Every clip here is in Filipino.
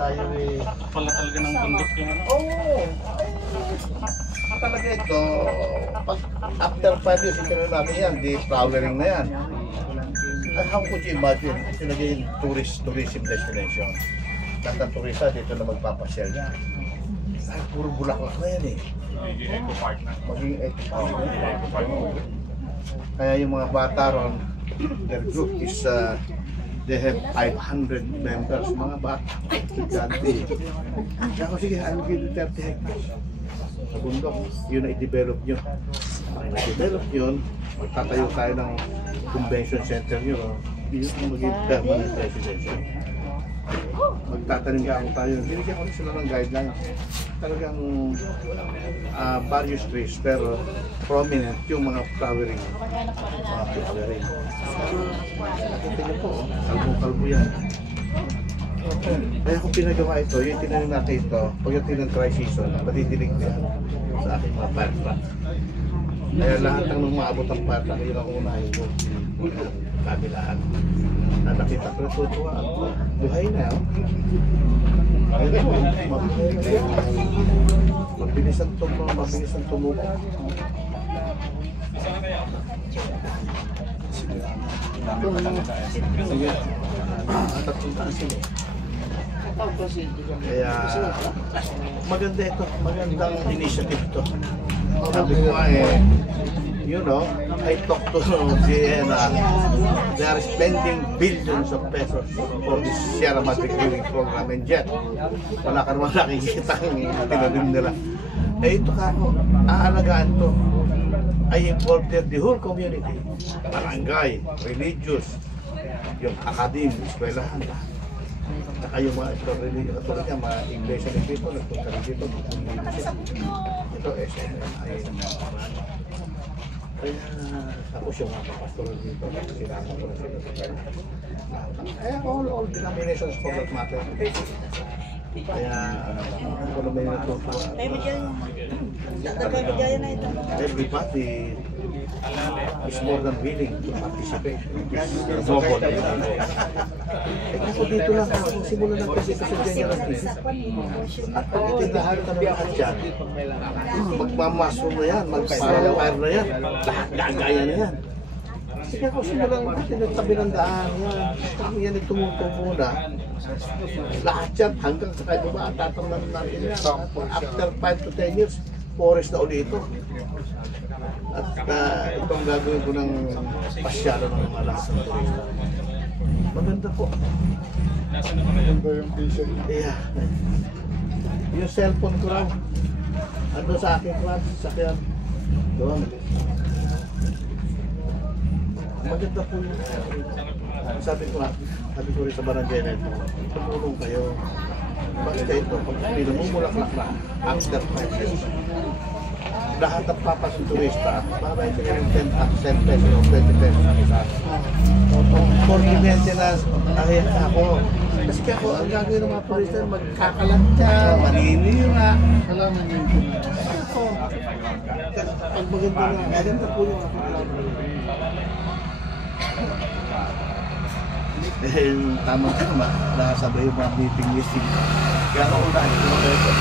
tayo eh. Pala talaga ng bundok yung ano. Oo. Talaga ito, pag after 5 years, ito natin yan, di flowering na yan. And how could you imagine, ito naging tourism destination. Lahat ng turista dito na magpapasyal niya. Ay, puro bulaklak na yan eh. Magiging eco park na. Maging eco park. Kaya yung mga bata ron, their group is, they have 500 members, mga bata. Gigante. Kaya ko, sige, I'll give you 30 hectares. Sa bundok, yun na i-develop nyo. Pag na-develop yun, magtatayo tayo ng convention center nyo. Yun ang maging permanent residential. Magtatanim ka ako tayo. Binigyan ko rin sila ng guidelines. Talagang various trees, pero prominent yung mga flowering. Nakita niyo po, kalbo-kalbo yan. Kaya kung pinagawa ito, yung tinanim natin ito, pagdating ng dry season, madidilig niya sa aking mga fire truck. Kaya lahat ng maabot ang fire truck, yun ang unahin ko. Kabilaan. Nakita ko na tutuwa ako. Buhay na, oh. Ayun po, mabilis ang tumubo. Sige. Tatlong taas yun. Kaya maganda ito, magandang initiative ito. Sabi ko nga you know, I talked to Sienna. They are spending billions of pesos for this Sierra Madre Greening Program, and yet wala ka naman nakikita ang tinanim nila. Eh ito ka ako, aalagaan to. I involved the whole community, barangay, religious, yung academy, eskwelahan, saka yung mga religious, katulad niya, mga iglesia ng people, nagpunta rin dito, ito SNI. Kaya tapos yung mga pastoral dito, sinama ko na sila. All denominations for that matter. Kaya ako naman yung natutuwa. Everybody is more than willing to participate in this noble. Kasi dito lang ako, simula ng kasi sa generation. At pag itindahan ka ng lahat dyan, magmamaso na yan, magpapayar na yan, lahat gagaya na yan. Kasi ako simulang tinatabi ng daan yan, yan ay tumutubo na. Lahat yan hanggang sa kayo ba, tatamnan natin yan. After 5 to 10 years, forest na uli ito. At itong gagawin ko ng pasyalo ng mga lahat ng turista. Maganda po. Maganda yung vision. Yeah. Yung cellphone ko raw, ando sa aking class, sakyan. Doon. Maganda po yung sabi ko rin sa barangay na ito, tumulong kayo. Basta ito, pag pinamumulaklak na, after 5 years, lahat ng papasong turista, babay ka ng 10 pesos o 20 pesos ang isa. For the maintenance, ahit ako. Kasi ako, ang gagawin ng mga turista, magkakalat siya, maninira. Kailangan yung maintenance. Ako, pag maganda po yung aking dahil tama-tama, nakasabay yung mga meeting. Kaya ako unahin ko mga ito.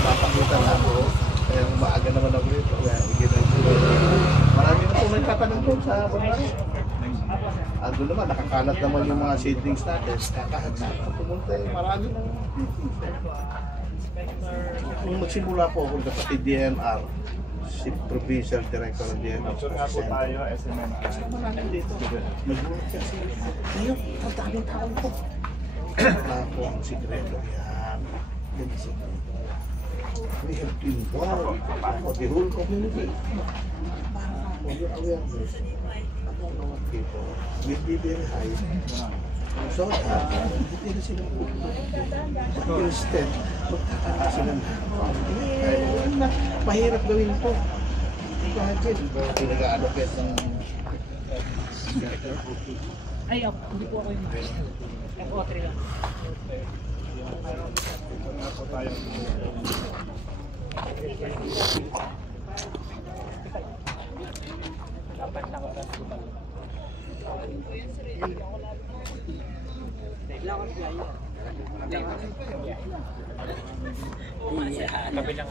Papakita na ako. Kaya maaga naman ako rito. Kaya iginay ko. Marami na po nagtatanong doon sa barangay. Ando naman, nakakalat naman yung mga seedlings natin. Kahit saan pumunta marami ng meetings. Kung magsimula po ako kapatid DNR, si Provincial Director ng DNR. Nga po tayo, SMNI. Kasama namin dito. Nag-work kasi. Ngayon, ang daming taon po. Ako ang sikreto yan. Yan ang sikreto. We have to involve the whole community. For your awareness, among our people will be very high. So that, hindi na sila instead, magtataka sila na. Mahirap gawin ito. Imagine, pinag-a-allocate ng... Ay, hindi po ako yung F03 lang. Dapat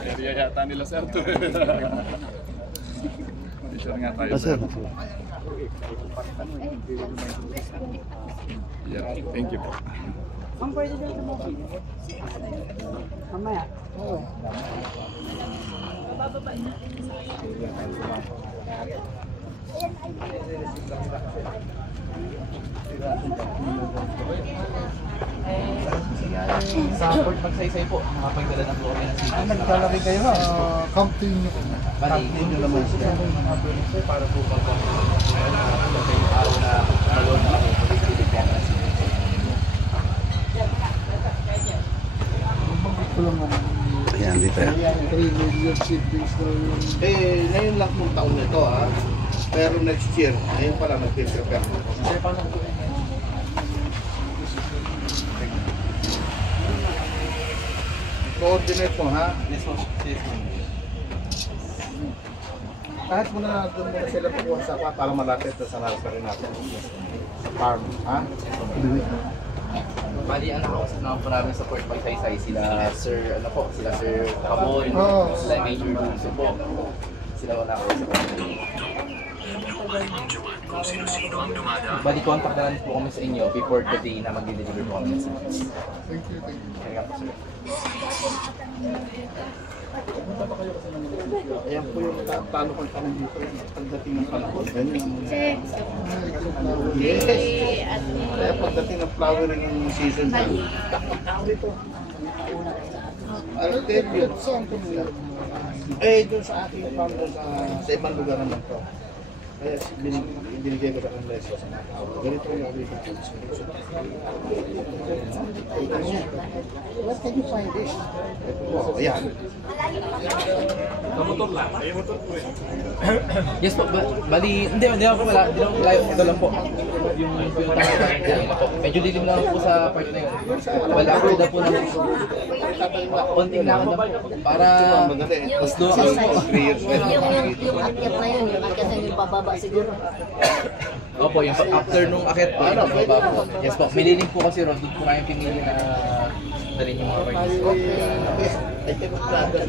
Area yata nila sir to. Picture nga tayo Sir. Yeah, thank you po. Mamaya. Sa Port Magsaysay po, makapagdala ng Florida ng CDs. Naglalagay kayo ha? Counting nyo. Bali, Hindi naman siya. para po pag kayo araw na malon na ako, pag-ibigyan ng CDs. Ko lang naman. Ayan, dito yan. 3 million seedlings na yun. Ngayon lang pong taon nito ha. Pero next year, ngayon pa lang nag-prepare. Sir, paano po? Coordinate mo ha. Yes, po. Yes, po. Kahit muna doon muna sila pukuha sa para malapit na sa nursery natin. Sa farm, ha? Bali, ang nakakausap naman po namin sa Port Magsaysay, sila Sir, ano po, sila Sir Camon, Oo. sila Major Bunso po. Sila wala ako sa Bali, contact na lang po kami sa inyo before the day na mag-deliver po kami sa service. Thank you, thank you. Kaya nga po, sir. Ayan po yung talo kong tanong dito. Pagdating ng panahon, ganyan ang mga... Yes! Kaya pagdating ng flowering season, dito. I'll tell you. Saan ko nila? Doon sa aking farm, doon sa ibang lugar naman to. Kaya binigay ko ng lesson sa mga tao. Ganito yung original foods. Where can you find this? Ito po, ayan. Yes po, bali, hindi ako pala, hindi ako pala, ito lang po. Yung pinunta ko, po. Medyo dilim lang po sa part na yun. Wala ako daw po ng konting lang daw po. Para mas doon ako po. 3 years old. Yung akyat na yun, yung akyat na yung bababa siguro. Opo, yung after nung akit po, yung baba po. Yes po, may liling po kasi ron, doon po kayong pinili na dalhin yung mga parties.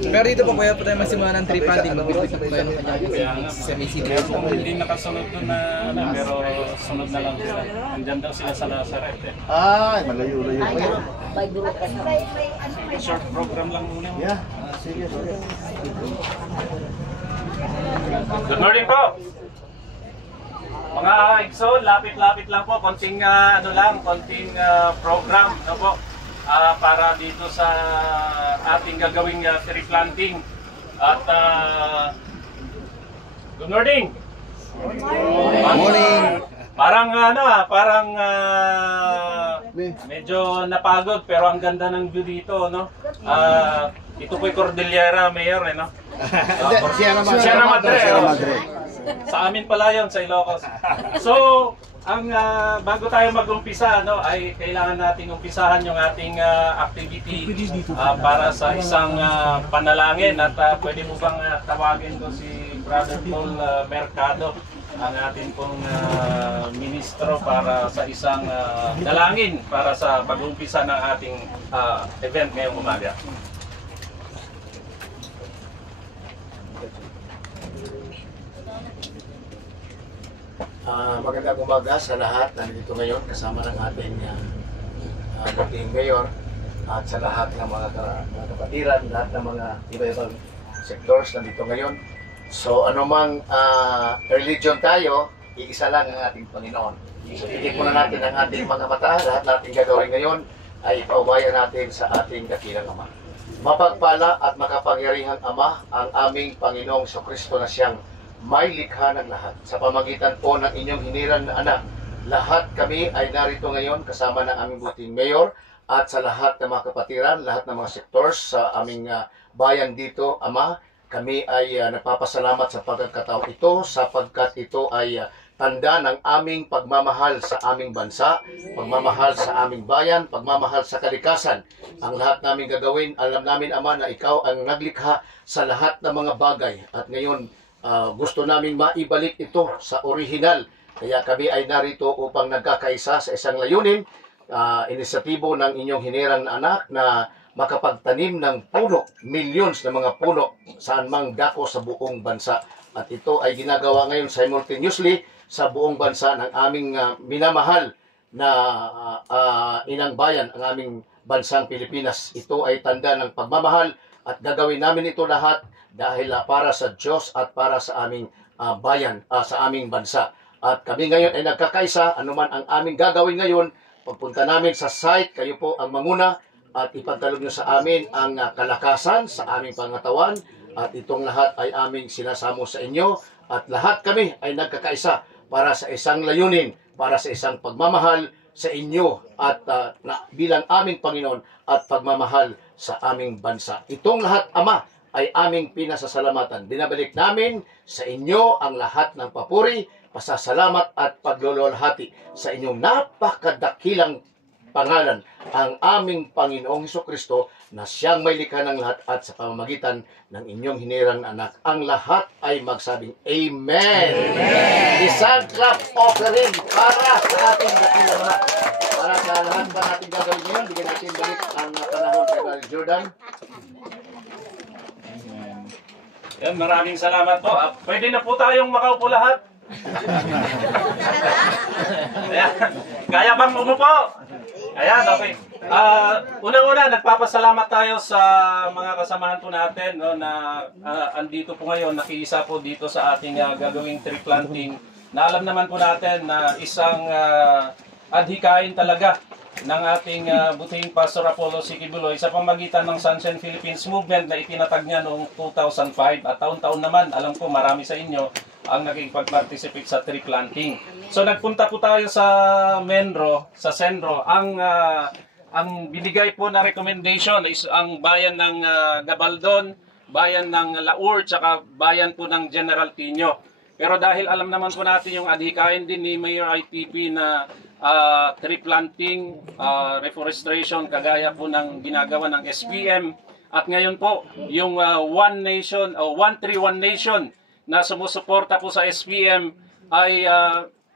Pero dito po, kaya po tayo magsimula ng tree planting, mag-visit po tayo ng kanyang sa may CDs. Hindi nakasunod doon na ano, pero sunod na lang sila. Andyan daw sila sa Nazareth eh. Ay, malayo-layo pa yun. By group ka Short program lang muna. Yeah, sige, sige. Good morning po! Mga Exxon, lapit-lapit lang po, konting konting program no po, para dito sa ating gagawing tree planting. At good morning! Morning! Parang medyo napagod pero ang ganda ng view dito, no? Ito po'y Cordillera Mayor, no? Sierra Madre. Sa amin pala yun, sa Ilocos. So, bago tayo mag-umpisa, no, ay kailangan nating umpisahan yung ating activity para sa isang panalangin. At pwede mo bang tawagin ko si Brother Paul Mercado, ang ating pong ministro, para sa isang dalangin para sa pag-umpisa ng ating event ngayong umaga. Magandang umaga sa lahat na nandito ngayon kasama ng ating dating mayor at sa lahat ng mga kapatiran, lahat ng mga iba-ibang sectors nandito ngayon. So anumang religion tayo, iisa lang ang ating Panginoon. So titik muna natin ang ating mga mata, lahat natin gagawin ngayon ay ipaubayan natin sa ating dakilang Ama. Mapagpala at makapangyarihang Ama ang aming Panginoong Jesucristo na siyang may likha ng lahat. Sa pamagitan po ng inyong hiniran na anak, lahat kami ay narito ngayon kasama ng aming buting mayor at sa lahat ng mga kapatiran, lahat ng mga sectors sa aming bayan dito, Ama. Kami ay nagpapasalamat sa pagkakataon ito sapagkat ito ay tanda ng aming pagmamahal sa aming bansa, pagmamahal sa aming bayan, pagmamahal sa kalikasan. Ang lahat namin gagawin, alam namin, Ama, na ikaw ang naglikha sa lahat ng mga bagay. At ngayon, gusto namin maibalik ito sa orihinal. Kaya kami ay narito upang nagkakaisa sa isang layunin inisyatibo ng inyong hinirang na anak na makapagtanim ng puno, millions na mga puno saan mang dako sa buong bansa. At ito ay ginagawa ngayon simultaneously sa buong bansa ng aming minamahal na inang bayan, ang aming bansang Pilipinas. Ito ay tanda ng pagmamahal at gagawin namin ito lahat dahil para sa Diyos at para sa aming bayan, sa aming bansa. At kami ngayon ay nagkakaisa, anuman ang aming gagawin ngayon, pagpunta namin sa site, kayo po ang manguna at ipagkaloob nyo sa amin ang kalakasan sa aming pangatawan at itong lahat ay aming sinasamo sa inyo at lahat kami ay nagkakaisa para sa isang layunin, para sa isang pagmamahal sa inyo at bilang aming Panginoon at pagmamahal sa aming bansa. Itong lahat, Ama, ay aming pinasasalamatan. Binabalik namin sa inyo ang lahat ng papuri, pasasalamat at paglululhati sa inyong napakadakilang pangalan, ang aming Panginoong Hesukristo na siyang may likha ng lahat at sa pamamagitan ng inyong hinirang na anak. Ang lahat ay magsabing Amen! Amen! Isang clap offering para sa ating dakilang anak. Para sa lahat ba natin gagawin ngayon, bigyan natin balik ang panahon kay Brother Jordan. Yan, maraming salamat po. Pwede na po tayong makaupo lahat. Ayan. Kaya bang umupo? Ayan, okay. Unang-una, nagpapasalamat tayo sa mga kasamahan po natin no, na andito po ngayon, nakiisa po dito sa ating gagawing tree planting. Na alam naman po natin na isang adhikain talaga ng ating butihing Pastor Apollo C. Quiboloy sa pamagitan ng Sunshine Philippines Movement na itinatag niya noong 2005 at taon-taon naman, alam ko marami sa inyo ang nakikipag-participate sa tree planting. So nagpunta po tayo sa Menro, sa Senro. Ang binigay po na recommendation is ang bayan ng Gabaldon, bayan ng Laur, tsaka bayan po ng General Tino. Pero dahil alam naman po natin yung adhikain din ni Mayor ITP na tree planting, reforestation, kagaya po ng ginagawa ng SPM. At ngayon po, yung One Nation, One Tree, One Nation na sumusuporta po sa SPM ay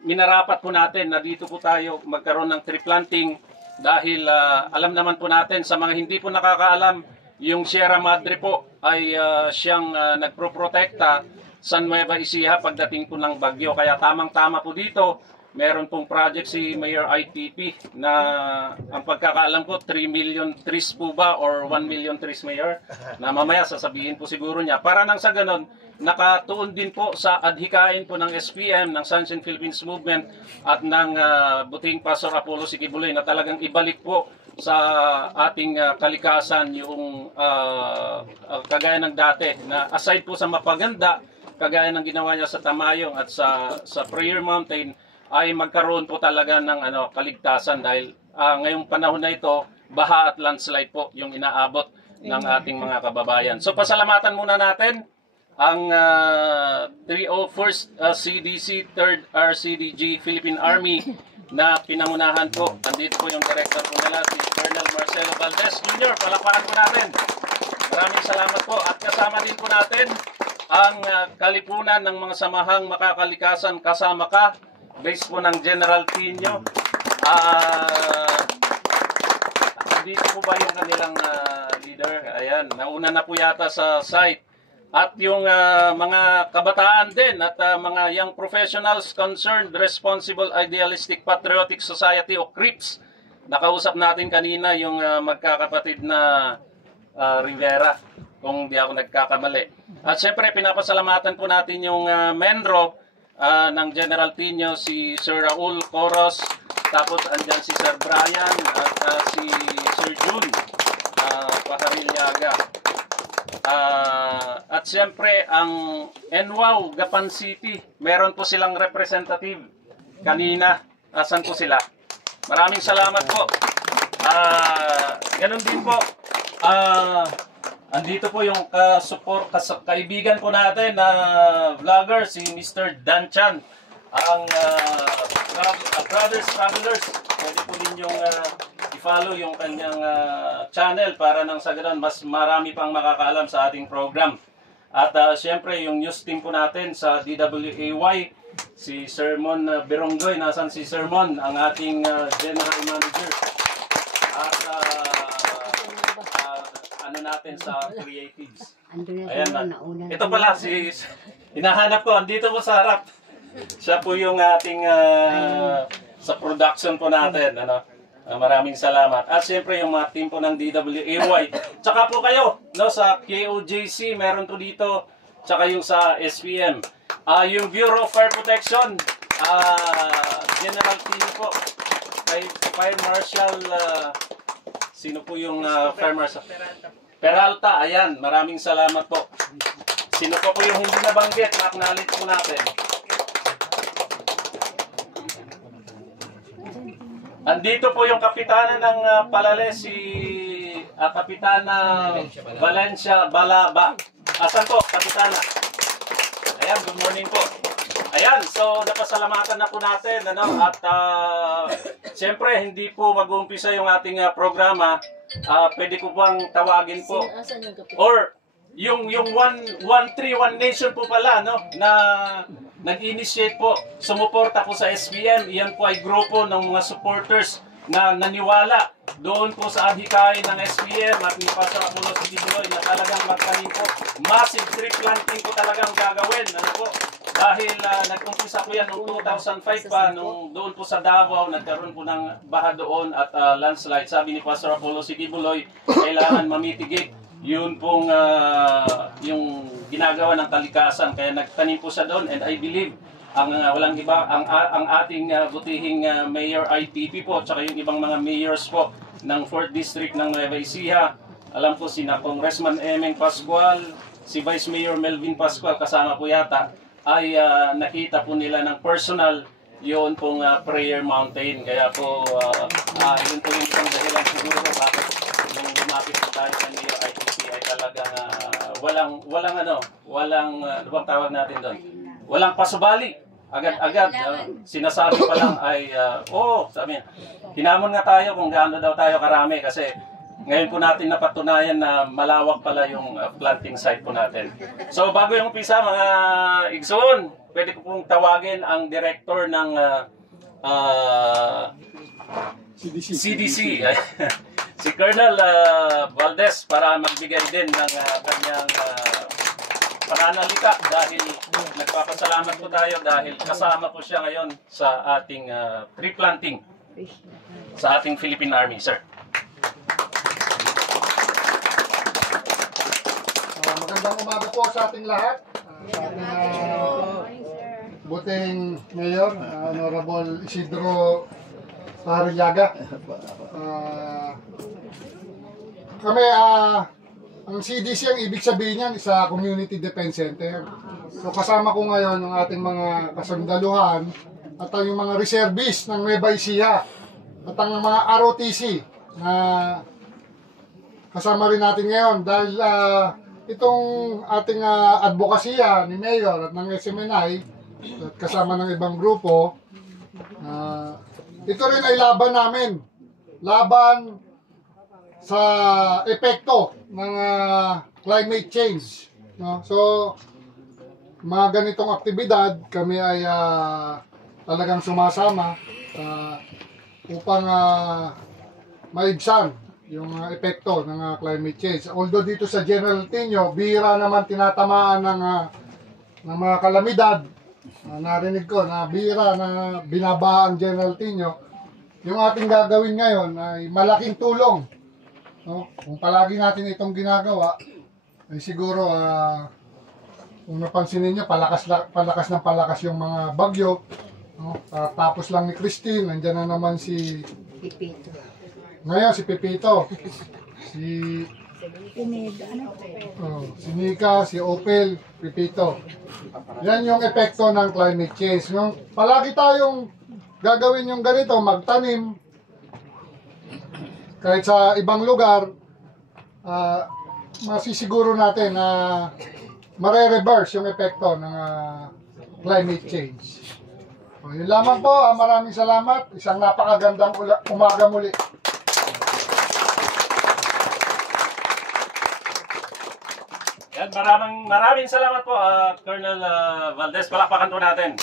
minarapat po natin na dito po tayo magkaroon ng tree planting dahil alam naman po natin sa mga hindi po nakakaalam, yung Sierra Madre po ay siyang nagproprotekta sa Nueva Ecija pagdating po ng bagyo. Kaya tamang-tama po dito, meron pong project si Mayor ITP na ang pagkakaalam ko 3 million trees po ba or 1 million trees, Mayor, na mamaya sasabihin po siguro niya. Para nang sa ganon, nakatuon din po sa adhikain po ng SPM, ng Sunshine Philippines Movement at ng butihing Pastor Apollo C. Quiboloy na talagang ibalik po sa ating kalikasan yung kagaya ng dati na aside po sa mapaganda, kagaya ng ginawa niya sa Tamayong at sa Prayer Mountain, ay magkaroon po talaga ng kaligtasan dahil ngayong panahon na ito, baha at landslide po yung inaabot ng ating mga kababayan. So pasalamatan muna natin ang 301st CDC 3rd RCDG Philippine Army na pinangunahan po. Andito po yung director po nila, si Colonel Marcelo Valdez Jr. Palakpakan po natin. Maraming salamat po at kasama din po natin ang kalipunan ng mga samahang makakalikasan kasama ka. Base po ng General Tino. Dito po ba yung kanilang leader? Ayan, nauna na po yata sa site. At yung mga kabataan din at mga young professionals concerned, responsible, idealistic, patriotic society o CRIPS. Nakausap natin kanina yung magkakapatid na Rivera, kung di ako nagkakamali. At syempre, pinapasalamatan po natin yung Menro, ng General Tino, si Sir Raul Coros, tapos andyan si Sir Brian at si Sir June Pacarilyaga. At siyempre ang NWOW Gapan City, meron po silang representative kanina. Asan po sila? Maraming salamat po. Ganun din po. Andito po yung kaibigan po natin na vlogger, si Mr. Dan Chan, ang Brothers Travelers. Pwede po din yung i-follow yung kanyang channel para nang sa ganun mas marami pang makakaalam sa ating program. At siyempre yung news team po natin sa DWAY, si Sermon Beronggoy. Nasaan si Sermon, ang ating General Manager. At ano natin sa creatives. Ayan na. Ito pala, hinahanap ko, andito po sa harap. Siya po yung ating sa production po natin. Ano? Maraming salamat. At siyempre yung mga team po ng DWAY. Tsaka po kayo, no, sa KOJC, meron po dito. Tsaka yung sa SPM. Yung Bureau of Fire Protection, General Team po. Kay Fire Marshal, sino po yung Fire Marshal? Peralta, ayan. Maraming salamat po. Sino po yung hindi nabanggit? Ma-acknowledge po natin. Andito po yung kapitana ng Palales, si Kapitana Valencia Balaba. Asan po, kapitana? Ayan, good morning po. Ayan, so napasalamatan na po natin. Ano? At siyempre, hindi po mag-uumpisa yung ating programa. Pwede ko pang tawagin po. Or yung 131 Nation po pala, no, na nag-initiate po, sumuporta po sa SPM. Iyan po ay grupo ng mga supporters na naniwala doon po sa adhikain ng SPM at ni Pastor Apollo Sigiloy na talagang magtanim po. Massive tree planting po talagang gagawin. Ano po? Dahil nag-umpisa po yan noong 2005 pa, nung doon po sa Davao, nagkaroon po ng baha doon at landslide. Sabi ni Pastor Apollo Sigiloy, kailangan mamitigate yun pong yung ginagawa ng kalikasan, kaya nagtanim po siya doon. And I believe ang walang iba ang ating butihing Mayor ITP po, tsaka yung ibang mga mayors po ng 4th District ng Nueva Ecija. Alam ko sina Congressman Emeng Pascual, si Vice Mayor Melvin Pascual, kasama po yata, ay nakita po nila ng personal yun pong Prayer Mountain. Kaya po yun po yung isang dahilan siguro bakit nung lumapit po tayo sa Mayor ITP ay talagang walang ano bang tawag natin doon? Walang pasubali. Agad-agad sinasabi pa lang ay sabi niya, hinamon nga tayo kung gaano daw tayo karami kasi ngayon po natin napatunayan na malawak pala yung planting site po natin. So bago yung umpisa mga Igsoon, pwede ko pong tawagin ang director ng CDC. Si Colonel Valdez para magbigay din ng kanyang pananalita dahil nagpapasalamat po tayo dahil kasama po siya ngayon sa ating tree planting sa ating Philippine Army, sir. Magandang umaga po sa ating lahat. Sa ating buting Mayor, Honorable Isidro Arriaga. Kami, ang CDC ang ibig sabihin niyan sa Community Defense Center. So kasama ko ngayon ang ating mga kasandaluhan at ang mga reservists ng Nueva Ecija at ang mga ROTC na kasama rin natin ngayon dahil itong ating advokasya ni Mayor at ng SMNI at kasama ng ibang grupo, ito rin ay laban namin. Laban sa epekto ng climate change. No? So, mga ganitong aktibidad, kami ay talagang sumasama upang maibsan yung epekto ng climate change. Although dito sa General Tino, bihira naman tinatamaan ng mga kalamidad. Narinig ko na bihira na binabaha ang General Tino. Yung ating gagawin ngayon ay malaking tulong. No? Kung palagi natin itong ginagawa, ay siguro kung napansin niyo palakas ng palakas yung mga bagyo. No? Tapos lang ni Christine, nandiyan na naman si Pipito. Ngayon si Pepito, si Nika, si Opel, Pepito. Yan yung epekto ng climate change. Yung palagi tayong gagawin yung ganito, magtanim kahit sa ibang lugar, masisiguro natin na mare-reverse yung epekto ng climate change. So, yun lamang po, maraming salamat. Isang napakagandang umaga muli. Yan, maraming salamat po, Colonel Valdez. Palakpakan po natin.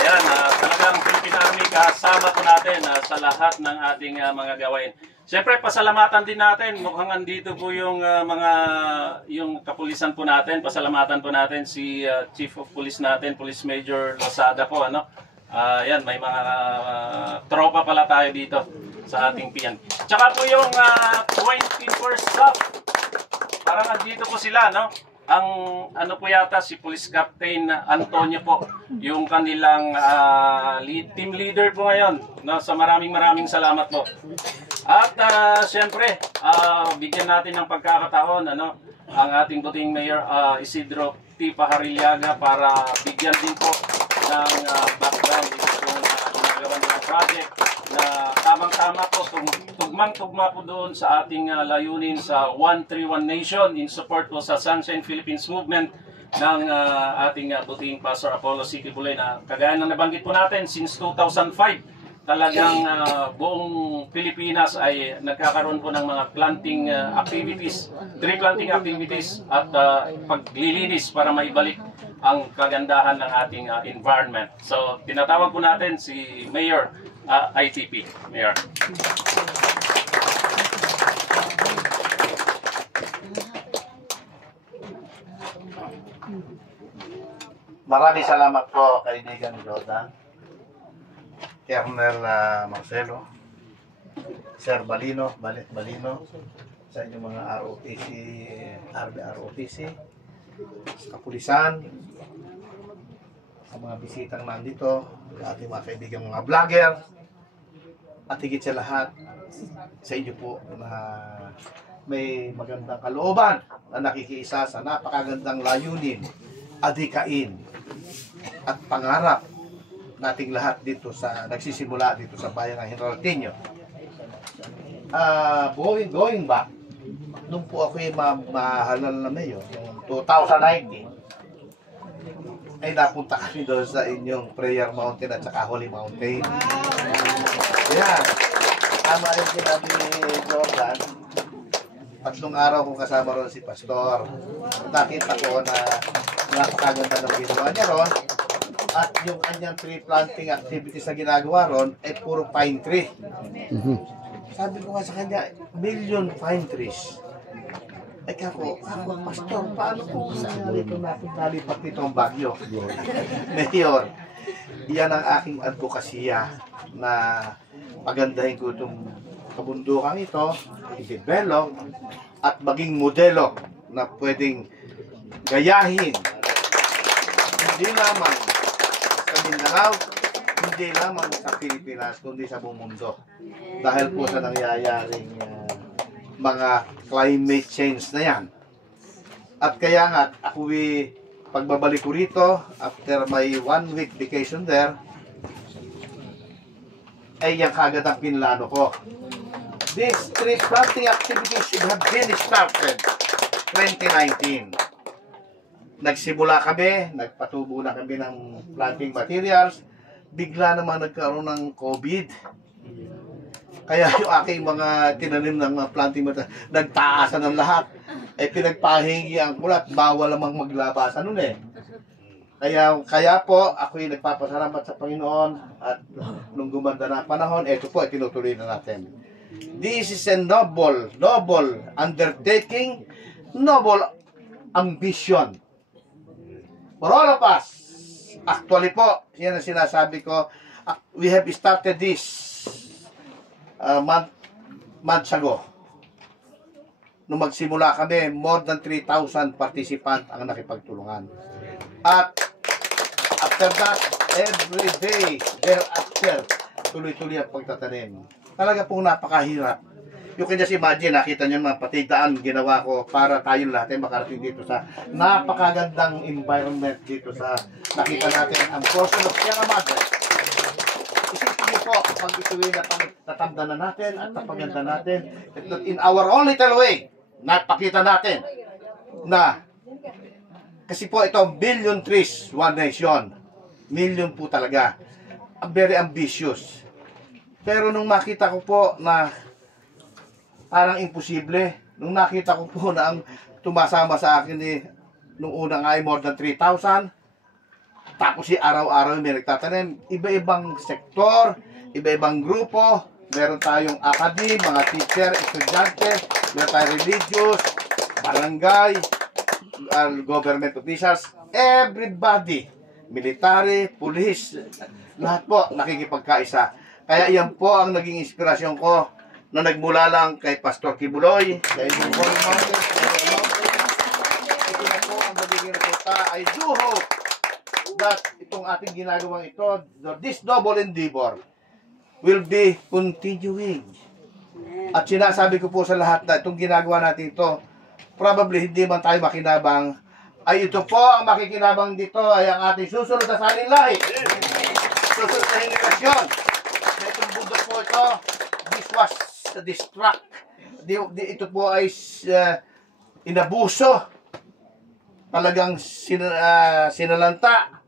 Ayan, talagang Philippine Army kasama po natin sa lahat ng ating mga gawain. Siyempre, pasalamatan din natin. Mukhang andito po yung yung kapulisan po natin. Pasalamatan po natin si Chief of Police natin, Police Major Lozada po. Ano? Yan, may mga tropa pala tayo dito sa ating PNP. Tsaka po yung 21st SAP. Parang andito po sila, no? Ang ano po yata si Police Captain Antonio po, yung kanilang team leader po ngayon, no? So maraming salamat po. At siyempre, bigyan natin ng pagkakataon ano, ang ating buting Mayor Isidro T. Pajariliaga para bigyan din po ng background itong ginagawa ng project na tamang-tama po, tugmang-tugma po doon sa ating layunin sa 131 Nation in support po sa Sunshine Philippines Movement ng ating buting Pastor Apollo City Bulay na kagaya ng nabanggit po natin since 2005 talagang buong Pilipinas ay nagkakaroon po ng mga planting activities, tree planting activities at paglilinis para maibalik ang kagandahan ng ating environment. So tinatawag po natin si Mayor ITP. Mayor. Maraming salamat po kaibigan Jordan, Colonel Marcelo, Sir Balino sa inyong mga ROTC, ROTC, kapulisan, sa mga bisitang nandito, ating mga kaibigan mga vlogger, at higit sa lahat, sa inyo po na may magandang kalooban na nakikiisa sa napakagandang layunin, adikain, at pangarap nating lahat dito sa nagsisimula dito sa bayan ng General Tinio. Going back, nung po ako mahalal na mayor, noong 2019, ay napunta kami doon sa inyong Prayer Mountain at saka Holy Mountain. Yan. Tama rin sinabi ni Jordan. 3 araw kong kasama ron si Pastor. Nakita ko na napakaganda ng ginawa niya ron. At yung kanyang tree planting activities na ginagawa ron ay puro pine tree. Sabi ko nga sa kanya, million pine trees. Ay ako, Pastor, paano kung nangyari ito natin nalipat nito ang Bagyo? Mayor, yan ang aking advokasya na pagandahin ko itong kabundukan ito, i-develop at maging modelo na pwedeng gayahin. Hindi lamang sa Mindanao, hindi lamang sa Pilipinas, kundi sa buong mundo. Dahil po sa nangyayaring mga climate change na yan. At kaya nga, ako pagbabalik ko rito, after my 1 week vacation there, ay yan kagad ang pinlano ko. This tree planting activity should have been started 2019. Nagsimula kami, nagpatubo na kami ng planting materials, bigla naman nagkaroon ng COVID. Kaya yung aking mga tinanim ng mga planting materials, nagtaasan ng lahat. Ay pinagpahingi ang kulat, bawal namang maglabasan nun eh. Kaya po, ako'y nagpapasalamat sa Panginoon at nung gumanda na panahon, eto po, tinutuloy na natin. This is a noble undertaking, noble ambition. For all of us, actually po, yan ang sinasabi ko, we have started this months ago. Nung magsimula kami, more than 3,000 participants ang nakipagtulungan. At after that, every day thereafter, tuloy-tuloy ang pagtatanim. Talaga pong napakahirap. You can just imagine, nakita nyo mga patigdaan ginawa ko para tayo lahat ay makarating dito sa napakagandang environment dito sa nakita natin ang portion of Sierra Madre. Isipin niyo po, pag ituloy na natamda na natin at napaganda natin, in our own little way, napakita natin na kasi po ito, billion trees, one nation. Million po talaga. Very ambitious. Pero nung makita ko po na parang imposible, nung nakita ko po na ang tumasama sa akin nung unang ay more than 3,000, Tapos si araw-araw may nagtatanim. Iba-ibang sektor, iba-ibang grupo. Meron tayong academy, mga teacher, estudyante, meron tayong religious, barangay, government officials, everybody, military, police, lahat po nakikipagkaisa. Kaya yan po ang naging inspirasyon ko na nagmula lang kay Pastor Kibuloy, kay Bungol Mountain, ito na po ang magiging resulta. I do hope that itong ating ginagawang ito, this double endeavor, will be continuing. At sinasabi ko po sa lahat na itong ginagawa natin ito, probably hindi man tayo makinabang, ay ito po ang makikinabang dito ay ang ating susunod na salin lahi. Susunod na henerasyon. Na itong bundok po ito, this was distract. Ito po ay inabuso. Talagang sinalanta,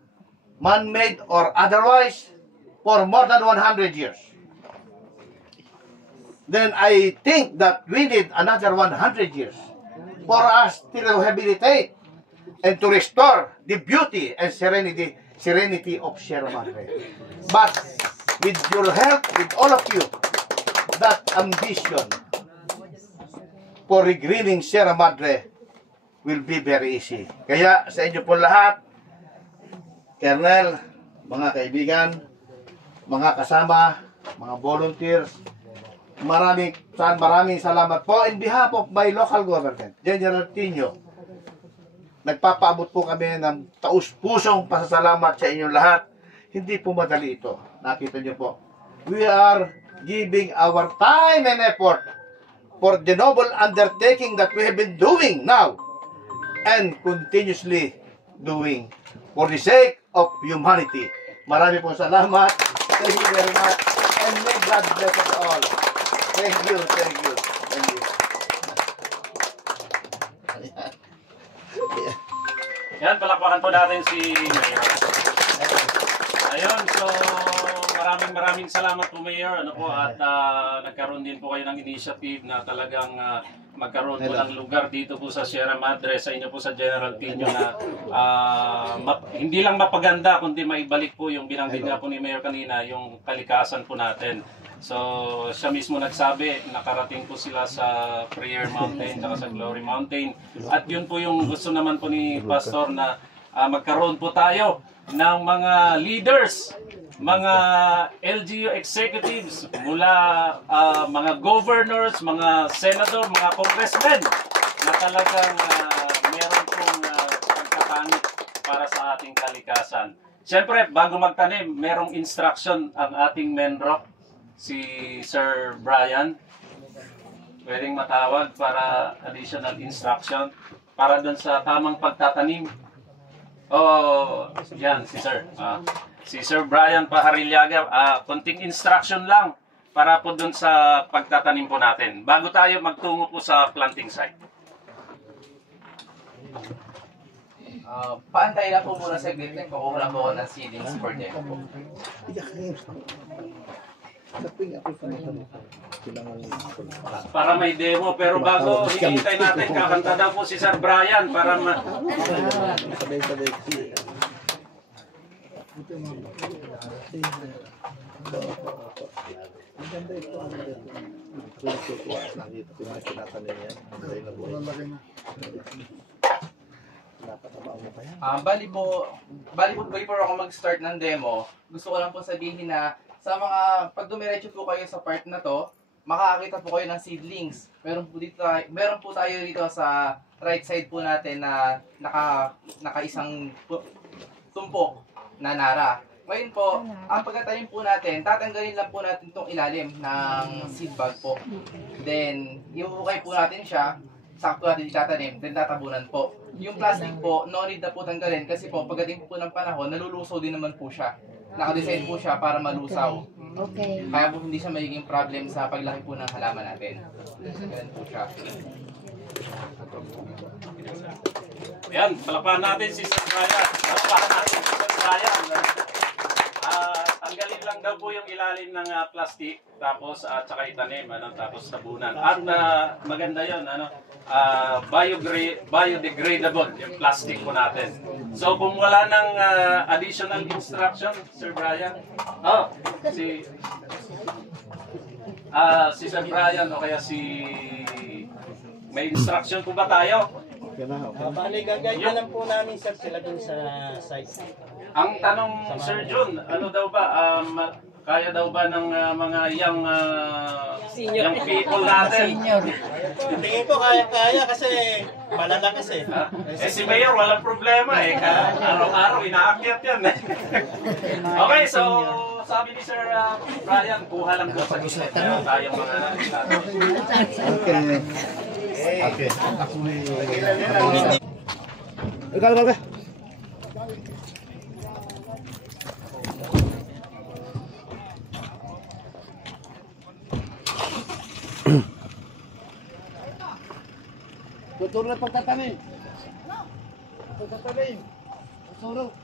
man-made or otherwise, for more than 100 years. Then I think that we need another 100 years for us to rehabilitate and to restore the beauty and serenity of Sierra Madre. But with your help, with all of you, that ambition for regreening Sierra Madre will be very easy. Kaya sa inyo po lahat, Colonel, mga kaibigan, mga kasama, mga volunteers, maraming salamat po in behalf of my local government, General Tino. Nagpapaabot po kami ng taus-pusong pasasalamat sa inyong lahat. Hindi po madali ito. Nakita niyo po. We are giving our time and effort for the noble undertaking that we have been doing now and continuously doing for the sake of humanity. Marami pong salamat. Thank you very much. And may God bless us all. Thank you, thank you, thank you. Yan, palakpakan po natin si Mayor. Ayun, so maraming salamat po Mayor. Ano po, at nagkaroon din po kayo ng initiative na talagang magkaroon po ng lugar dito po sa Sierra Madre, sa inyo po sa General Tino na hindi lang mapaganda kundi maibalik po yung binanggit nga po ni Mayor kanina, yung kalikasan po natin. So siya mismo nagsabi, nakarating po sila sa Prayer Mountain at sa Glory Mountain. At yun po yung gusto naman po ni Pastor na magkaroon po tayo ng mga leaders, mga LGU executives, mula mga governors, mga senador, mga congressmen na talagang meron pong pagkakamit para sa ating kalikasan. Siyempre, bago magtanim, merong instruction ang ating Menrock, si Sir Brian. Pwedeng matawag para additional instruction para dun sa tamang pagtatanim. Yan, si Sir. Si Sir Brian Paharilyaga, konting instruction lang para po dun sa pagtatanim po natin. Bago tayo magtungo po sa planting site. Paantay na po muna sa glit. Kukuha lang po ako ng seedlings for them po. Para may demo, pero bago hinihintay natin, kakanta daw po si Sir Brian para Bali po before ako mag-start ng demo, gusto ko lang po sabihin na sa mga pag dumiretso po kayo sa part na to, makakakita po kayo ng seedlings. Meron po tayo dito sa right side po natin na nakaisang tumpok na nara. Ngayon po, ang pagkatanim po natin, tatanggalin lang po natin itong ilalim ng seed bag po. Then, iuukay po natin siya, sakto natin itatanim, then tatabunan po. Yung plastic po, no need na po tanggalin kasi po, pagdating po ng panahon, nalulusaw din naman po siya. Nakadesign po siya para malusaw. Okay. Kaya po hindi siya magiging problem sa paglaki po ng halaman natin. Ganun po siya. Yan, palapahan natin si Sir Brian. Palapahan natin si Sir Brian. tanggalin lang daw po yung ilalim ng plastic, tapos at saka itanim, tapos tabunan. At maganda yun, biodegradable yung plastic po natin. So kung wala ng additional instruction, Sir Brian, si Sir Brian o kaya may instruction po ba tayo? Bali, gagawin lang po namin sir sila dun sa site. Ang tanong, Sir Jun, ano daw ba, kaya daw ba ng mga young people natin? Tingin ko kaya kasi malalakas eh. Si Mayor, walang problema eh. Araw-araw, inaakyat yan eh. Okay, so sabi ni Sir Brian, kuha lang daw sa gitna tayong mga Okay. Okay. Tuturo na pagtatanim. Pagtatanim. Tuturo.